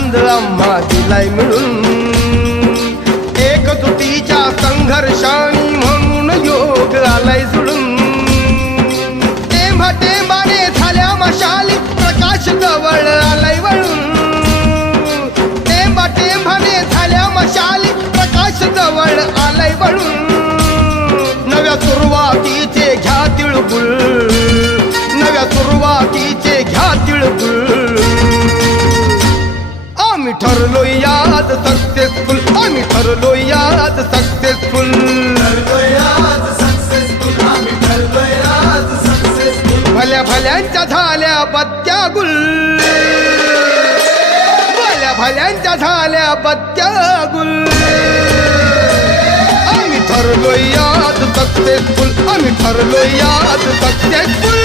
आनंद आम्हा दिलाय मिळून एकजुटीच्या संघर्षाने म्हणून योग आलाय जुळून टेंभा टेंबाने झाल्या मशाली प्रकाश जवळ आलाय वळून टेंबा टेंबाने झाल्या मशाली प्रकाश जवळ आलाय वळून नव्या सुरुवातीचे घ्या तिळगुळ नव्या सुरुवातीचे घ्या तिळगुळ आम्ही ठरलोय आज सक्सेसफुल आम्ही ठरलोय आज सक्सेसफुल भल्या भल्यांच्या झाल्या बत्त्या गुल भल्या भल्यांच्या झाल्या बत्त्या गुल आम्ही ठरलोय आज सक्सेसफुल आम्ही ठरलोय आज सक्सेसफुल